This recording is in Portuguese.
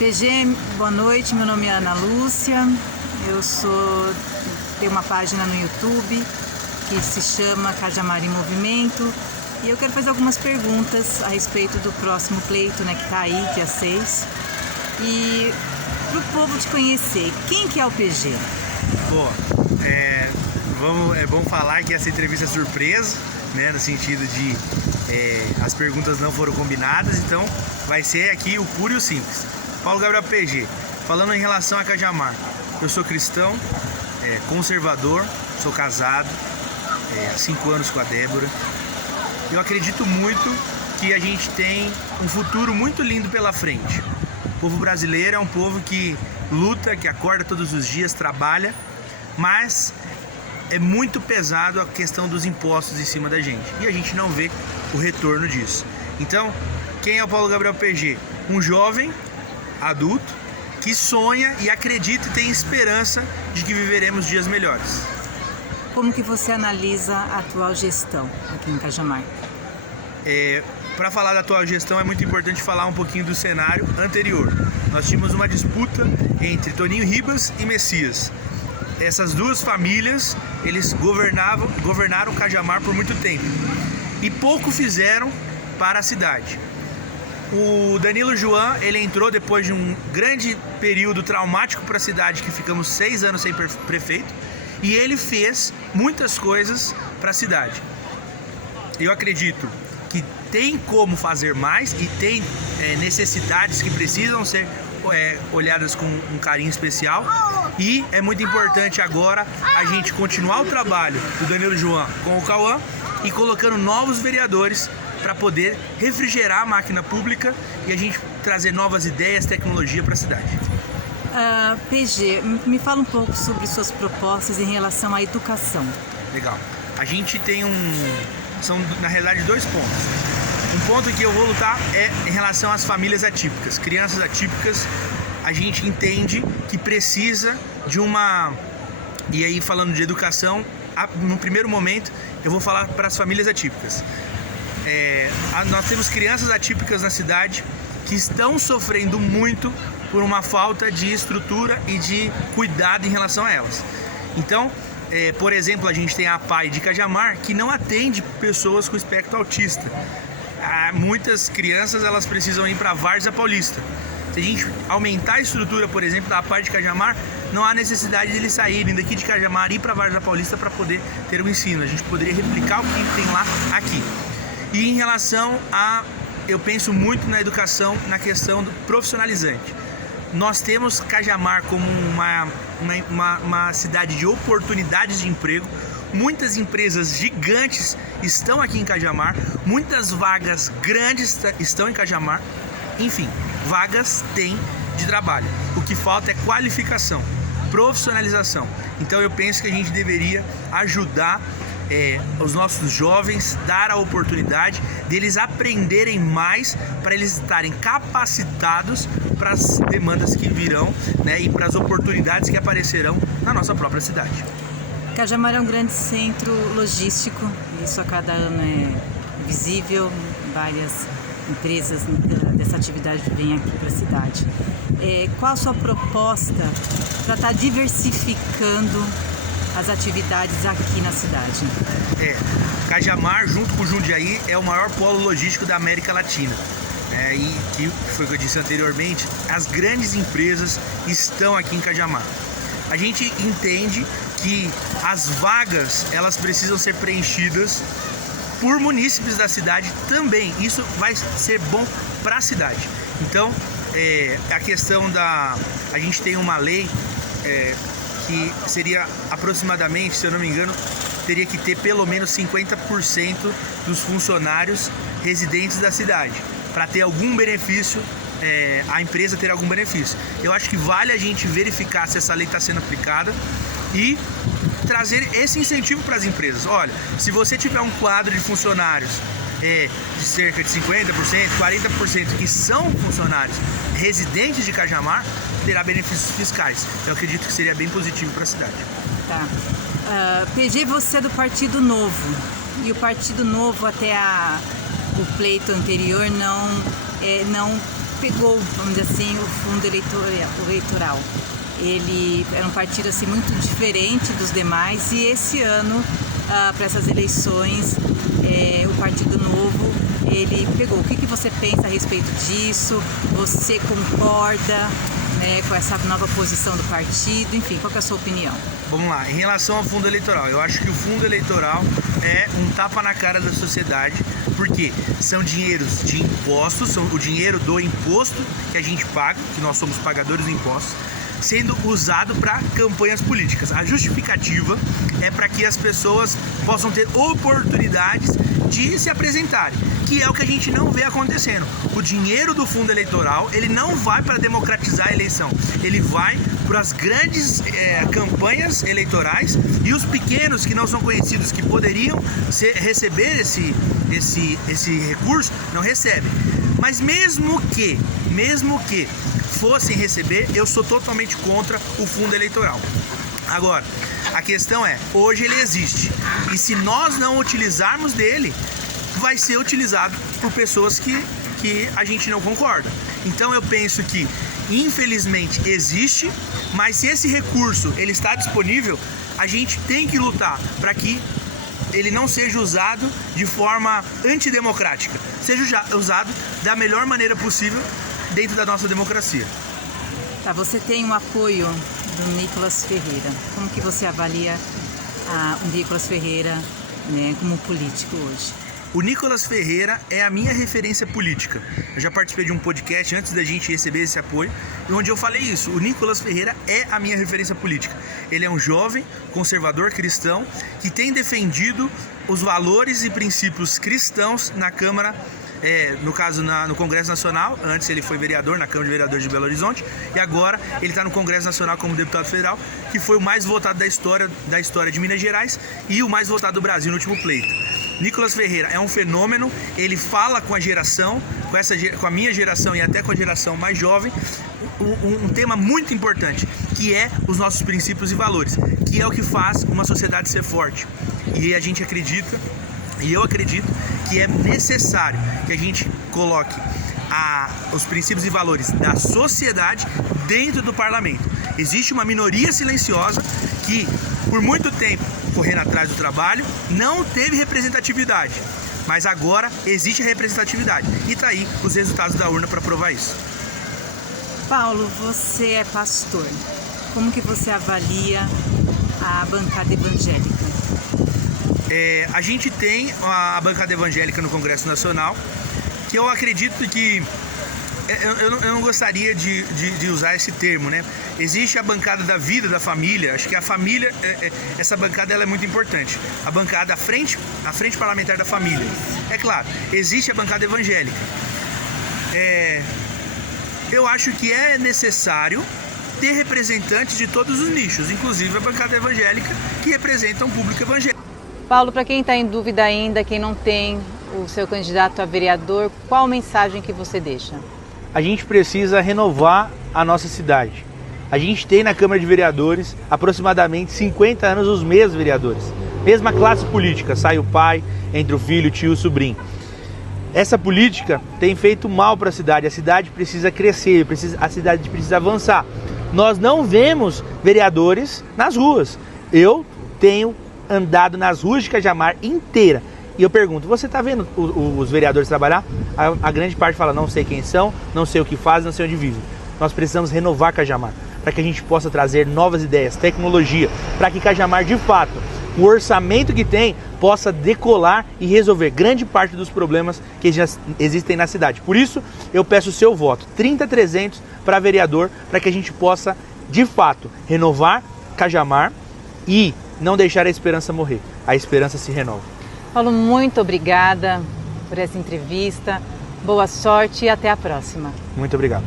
PG, boa noite, meu nome é Ana Lúcia, tenho uma página no YouTube que se chama Cajamar em Movimento e eu quero fazer algumas perguntas a respeito do próximo pleito, né, que está aí, dia 6, e para o povo te conhecer, quem que é o PG? Vamos falar que essa entrevista é surpresa, né, no sentido de as perguntas não foram combinadas, então vai ser aqui o puro e o simples. Paulo Gabriel PG, falando em relação a Cajamar, eu sou cristão, conservador, sou casado, há 5 anos com a Débora. Eu acredito muito que a gente tem um futuro muito lindo pela frente. O povo brasileiro é um povo que luta, que acorda todos os dias, trabalha, mas é muito pesado a questão dos impostos em cima da gente e a gente não vê o retorno disso. Então, quem é o Paulo Gabriel PG? Um jovem adulto que sonha e acredita e tem esperança de que viveremos dias melhores. Como que você analisa a atual gestão aqui em Cajamar? Para falar da atual gestão é muito importante falar um pouquinho do cenário anterior. Nós tínhamos uma disputa entre Toninho Ribas e Messias. Essas duas famílias, eles governaram Cajamar por muito tempo e pouco fizeram para a cidade. O Danilo Joan, ele entrou depois de um grande período traumático para a cidade, que ficamos 6 anos sem prefeito, e ele fez muitas coisas para a cidade. Eu acredito que tem como fazer mais e tem necessidades que precisam ser olhadas com um carinho especial, e é muito importante agora a gente continuar o trabalho do Danilo Joan com o Cauã e colocando novos vereadores para poder refrigerar a máquina pública e a gente trazer novas ideias, tecnologia para a cidade. PG, me fala um pouco sobre suas propostas em relação à educação. Legal. A gente tem são na realidade 2 pontos. Um ponto que eu vou lutar é em relação às famílias atípicas, crianças atípicas. A gente entende que precisa de uma... E aí, falando de educação, no primeiro momento eu vou falar para as famílias atípicas. Nós temos crianças atípicas na cidade que estão sofrendo muito por uma falta de estrutura e de cuidado em relação a elas. Então, por exemplo, a gente tem a PAI de Cajamar, que não atende pessoas com espectro autista. Muitas crianças, elas precisam ir para a Várzea Paulista. Se a gente aumentar a estrutura, por exemplo, da PAI de Cajamar, não há necessidade de eles saírem daqui de Cajamar e ir para a Várzea Paulista para poder ter o ensino. A gente poderia replicar o que tem lá aqui. E em relação eu penso muito na educação, na questão do profissionalizante. Nós temos Cajamar como uma cidade de oportunidades de emprego. Muitas empresas gigantes estão aqui em Cajamar, muitas vagas grandes estão em Cajamar. Enfim, vagas tem de trabalho. O que falta é qualificação, profissionalização. Então eu penso que a gente deveria ajudar os nossos jovens, dar a oportunidade deles aprenderem mais, para eles estarem capacitados para as demandas que virão, né, e para as oportunidades que aparecerão na nossa própria cidade. Cajamar é um grande centro logístico, isso a cada ano é visível, várias empresas dessa atividade vêm aqui para a cidade. Qual a sua proposta para estar diversificando as atividades aqui na cidade? Cajamar, junto com Jundiaí, é o maior polo logístico da América Latina. E que foi o que eu disse anteriormente, as grandes empresas estão aqui em Cajamar. A gente entende que as vagas, elas precisam ser preenchidas por munícipes da cidade também. Isso vai ser bom para a cidade. Então, a questão a gente tem uma lei que seria aproximadamente, se eu não me engano, teria que ter pelo menos 50% dos funcionários residentes da cidade, para ter algum benefício, a empresa ter algum benefício. Eu acho que vale a gente verificar se essa lei está sendo aplicada e trazer esse incentivo para as empresas. Olha, se você tiver um quadro de funcionários de cerca de 50%, 40% que são funcionários residentes de Cajamar, terá benefícios fiscais. Eu acredito que seria bem positivo para a cidade. Tá. PG, você é do Partido Novo, e o Partido Novo até o pleito anterior não pegou, vamos dizer assim, o fundo eleitoral. Ele era um partido assim, muito diferente dos demais e esse ano, para essas eleições, o Partido Novo, ele pegou. O que você pensa a respeito disso? Você concorda, né, com essa nova posição do partido? Enfim, qual que é a sua opinião? Vamos lá, em relação ao fundo eleitoral, eu acho que o fundo eleitoral é um tapa na cara da sociedade, porque são dinheiros de impostos, são o dinheiro do imposto que a gente paga, que nós somos pagadores de impostos, sendo usado para campanhas políticas. A justificativa é para que as pessoas possam ter oportunidades de se apresentarem, que é o que a gente não vê acontecendo. O dinheiro do fundo eleitoral, ele não vai para democratizar a eleição, ele vai para as grandes campanhas eleitorais, e os pequenos que não são conhecidos, que poderiam receber esse recurso, não recebem. Mas mesmo que fossem receber, eu sou totalmente contra o fundo eleitoral. Agora, a questão é, hoje ele existe, e se nós não utilizarmos dele, vai ser utilizado por pessoas que a gente não concorda. Então eu penso que, infelizmente, existe, mas se esse recurso ele está disponível, a gente tem que lutar para que ele não seja usado de forma antidemocrática, seja usado da melhor maneira possível dentro da nossa democracia. Tá, você tem um apoio do Nicolas Ferreira. Como que você avalia o Nicolas Ferreira, né, como político hoje? O Nicolas Ferreira é a minha referência política. Eu já participei de um podcast antes da gente receber esse apoio, onde eu falei isso. O Nicolas Ferreira é a minha referência política. Ele é um jovem conservador cristão que tem defendido os valores e princípios cristãos na Câmara, no caso no Congresso Nacional. Antes ele foi vereador na Câmara de Vereadores de Belo Horizonte e agora ele está no Congresso Nacional como deputado federal, que foi o mais votado da história de Minas Gerais e o mais votado do Brasil no último pleito. Nicolas Ferreira é um fenômeno, ele fala com a geração, com a minha geração e até com a geração mais jovem, um tema muito importante, que é os nossos princípios e valores, que é o que faz uma sociedade ser forte. E a gente acredita, e eu acredito, que é necessário que a gente coloque os princípios e valores da sociedade dentro do parlamento. Existe uma minoria silenciosa que, por muito tempo, correndo atrás do trabalho, não teve representatividade, mas agora existe a representatividade e está aí os resultados da urna para provar isso. Paulo, você é pastor. Como que você avalia a bancada evangélica? A gente tem a bancada evangélica no Congresso Nacional, que eu acredito que eu não gostaria de usar esse termo, né? Existe a bancada da vida, da família. Acho que a família, essa bancada ela é muito importante. A bancada, a frente parlamentar da família. É claro, existe a bancada evangélica. Eu acho que é necessário ter representantes de todos os nichos, inclusive a bancada evangélica, que representa um público evangélico. Paulo, para quem está em dúvida ainda, quem não tem o seu candidato a vereador, qual mensagem que você deixa? A gente precisa renovar a nossa cidade. A gente tem na Câmara de Vereadores aproximadamente 50 anos os mesmos vereadores. Mesma classe política, sai o pai, entra o filho, o tio, o sobrinho. Essa política tem feito mal para a cidade precisa crescer, a cidade precisa avançar. Nós não vemos vereadores nas ruas. Eu tenho andado nas ruas de Cajamar inteira. E eu pergunto, você está vendo os vereadores trabalhar? A grande parte fala, não sei quem são, não sei o que fazem, não sei onde vivem. Nós precisamos renovar Cajamar, para que a gente possa trazer novas ideias, tecnologia, para que Cajamar, de fato, o orçamento que tem, possa decolar e resolver grande parte dos problemas que já existem na cidade. Por isso, eu peço o seu voto, 30.300 para vereador, para que a gente possa, de fato, renovar Cajamar e não deixar a esperança morrer. A esperança se renova. Paulo, muito obrigada por essa entrevista. Boa sorte e até a próxima. Muito obrigado.